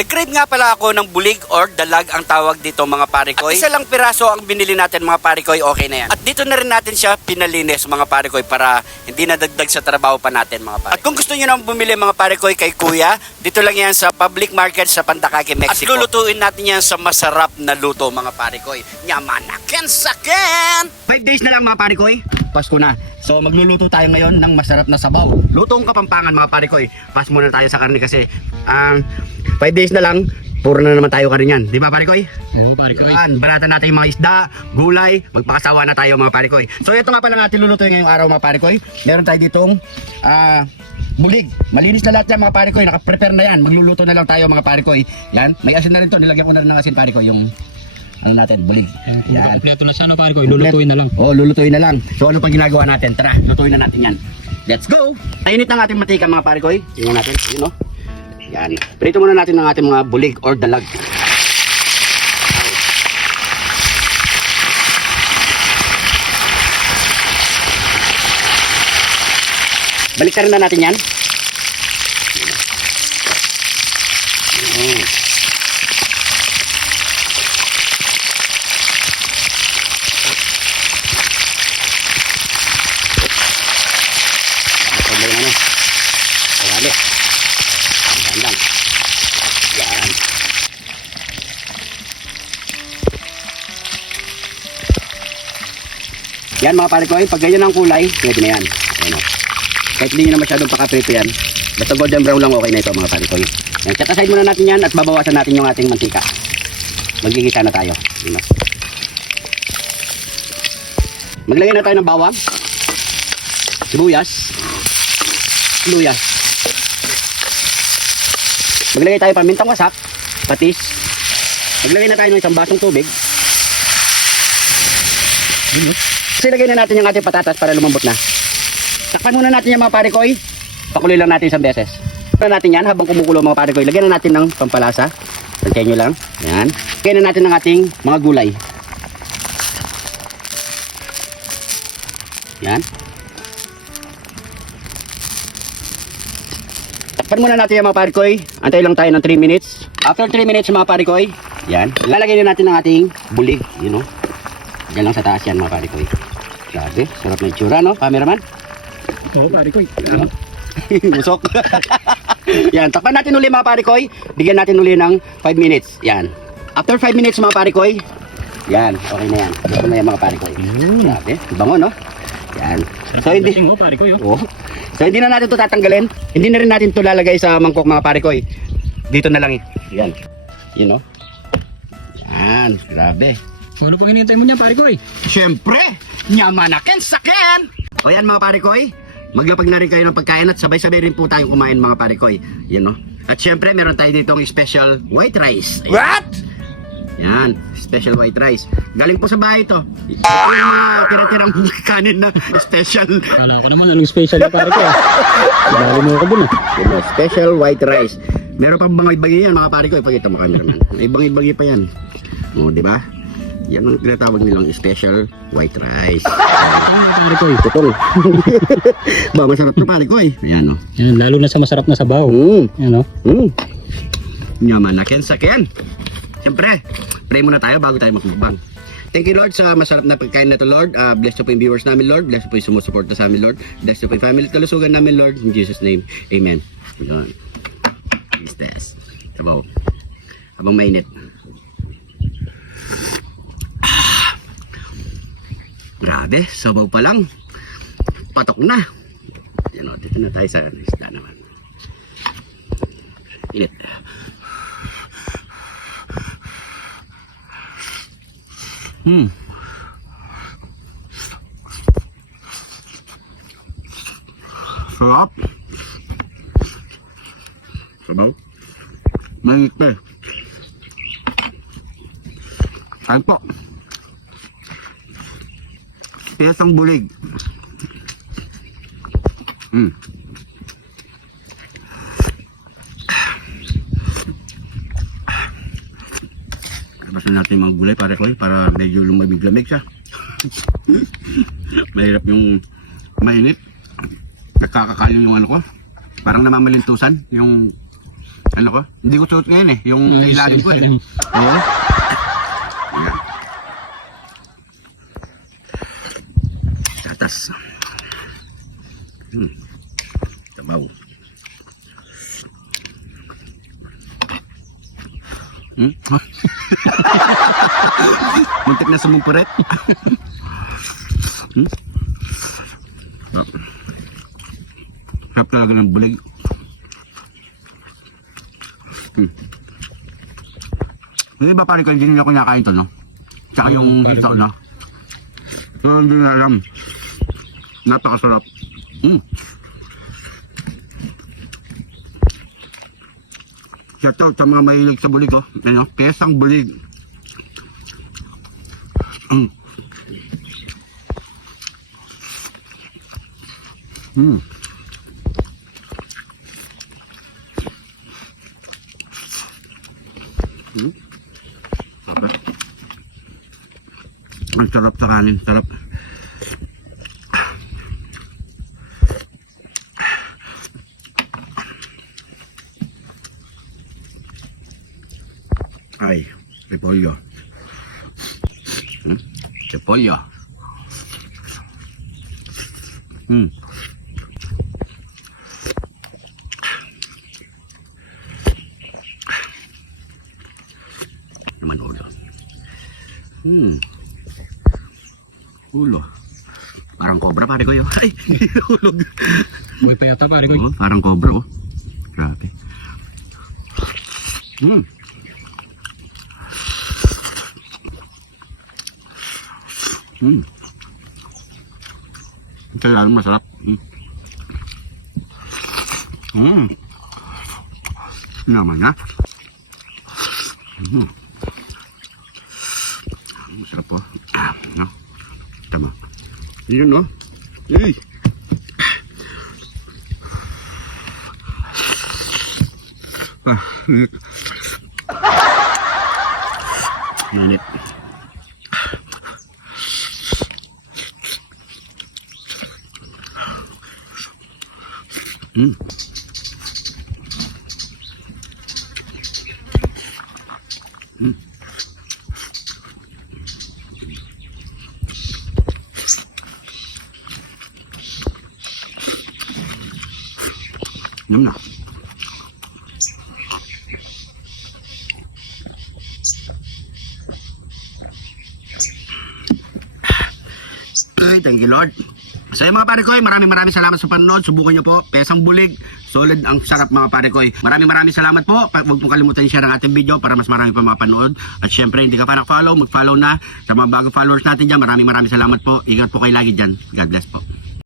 Nag-crave nga pala ako ng bulig or dalag ang tawag dito mga parikoy. At isa lang piraso ang binili natin mga parikoy, okay na yan. At dito na rin natin siya pinalinis mga parikoy para hindi nadagdag sa trabaho pa natin mga parikoy. At kung gusto nyo nang bumili mga parikoy kay Kuya, dito lang yan sa public market sa Pandakake, Mexico. At lulutuin natin yan sa masarap na luto mga parikoy. Nyamanaken saken! 5 days na lang mga parikoy. Pasko na. So magluluto tayo ngayon ng masarap na sabaw. Lutong Kapampangan mga parikoy. Pas muna tayo sa karne kasi 5 days na lang, puro na naman tayo ka rin yan. Di ba parikoy? Parikoy. Balatan natin yung mga isda, gulay, magpakasawa na tayo mga parikoy. So ito nga pala natin lulutuin ngayong araw mga parikoy. Meron tayo ditong bulig. Malinis na lahat yan mga parikoy. Naka-prepare na yan. Magluluto na lang tayo mga parikoy. Yan. May asin na rin to. Nilagyan ko na rin ng asin parikoy. Yung ano natin, bulig. Yan. Kompleto na siya na parikoy. Lulutuin na lang. Oh, lulutuin na lang. So ano pa ginagawa natin? Tara, lutuin na natin yan. Let's go! Mainit ang ating mantika mga parikoy. Tingnan natin. Yun o. Yan. Prito muna natin ng ating mga bulig or dalag. Baliktarin na natin yan. Yan mga parikoy, pag ganyan ang kulay, pwede na yan. Ayan o. Kahit hindi nyo na masyadong pakaprito yan, basta golden brown lang okay na ito mga parikoy. Yan, set muna natin yan at babawasan natin yung ating mantika. Magigisa na tayo. Ayan o. Maglagay na tayo ng bawang, sibuyas, maglagay tayo pamintang wasak, patis, maglagay na tayo ng isang basong tubig. Kasi lagay na natin yung ating patatas para lumambot na. Takpan muna natin yung mga parikoy. Pakuloy lang natin isang beses. Takpan natin yan habang kumukulo mga parikoy. Lagyan na natin ng pampalasa. Tantyan nyo lang. Yan. Lagyan na natin ng ating mga gulay. Yan. Takpan muna natin yung mga parikoy. Antay lang tayo ng 3 minutes. After 3 minutes mga parikoy, yan. Lalagay na natin ng ating bulig. You know. Diyan lang sa taas yan mga parikoy. Grabe, sarap na itsura no, cameraman? Oo, parikoy. Busok. Yan, takpan natin uli mga parikoy. Bigyan natin uli ng 5 minutes. Yan. After 5 minutes mga parikoy, yan, okay na yan. Gusto na yan mga parikoy. Grabe, bango no? Yan. So hindi mo parikoy oh. So hindi na natin 'to tatanggalin. Hindi na rin natin 'to lalagay sa mangkok mga parikoy. Dito na lang eh. Yan. You know? Yan, grabe. Ano pang hinihintay mo niya, parikoy? Siyempre, nyamanaken saken! O yan mga parikoy, maglapag na rin kayo ng pagkain at sabay-sabay rin po tayong kumain mga parikoy. Yan no? At siyempre, meron tayo ditong special white rice. Ayan. What? Yan, special white rice. Galing po sa bahay to. Ito yung mga tira-tirang kanin na special. Wala ko naman, anong special na parikoy ah. Dali mo ako dun ah. Yan, special white rice. Meron pa mga ibagi yan mga parikoy. Pakita mo cameraman. May ibang-ibagi pa yan. O, di ba? Yan ang tinatawag nilang special white rice. Parikoy. Tutong. Ba, masarap na parikoy. Ayan o. Yan, lalo na sa masarap na sabaw. Yan o. Nyamanaken saken. Siyempre, pray muna tayo bago tayo magmukbang. Thank you Lord sa masarap na pagkain na to Lord. Bless po yung viewers namin Lord. Bless po yung sumusuporta sa amin Lord. Bless po yung family kalusugan namin Lord. In Jesus name, Amen. Ayan. Is this? Sabaw. Habang mainit. Grabe, sabaw pa lang. Patok na. Yan o, dito na tayo sa isda naman. Init. Sarap. Sabaw. Mainit pa eh. Kain po. Piyasang bulig. Labasan natin mga gulay para medyo lumamig-lamig siya. Mahirap yung mainit. Nagkakakain yung ano ko. Parang namamalintusan yung Ano ko? Hindi ko suot ngayon eh. Yung ilalim ko eh. Oo. Ayan. Tatas. Tabaw. Muntik na sumumpuret. Sarap talaga ng bulig. Hindi ba pare ko hindi niya kinakain to, no? Tsaka yung hitaw na. So, hindi na alam. Napakasarap. Shout out sa mga mahilig sa bulig, oh. Ano? Pesang bulig. Ang sarap sa kanin, sarap. Ay, repolyo. Repolyo. Naman ulo. Ulo. Parang cobra pare ko yun. Ay, hulog. May payata pare ko. Oo, parang cobra oh. Grabe. Kaya masarap. Naman na. Masarap po. No? Tama. Yun no? Ay! Init. Init. Yum na. Ay, thank you Lord. So yung mga pare ko, maraming salamat sa panonood. Subukan nyo po, pesang bulig. Solid ang sarap mga pare ko. Maraming salamat po. Huwag po kalimutan i-share ang ating video para mas marami pa makapanood. At syempre, hindi ka pa nak-follow, mag-follow na. Sa mga bagong followers natin dyan, maraming salamat po. Ingat po kayo lagi dyan. God bless po.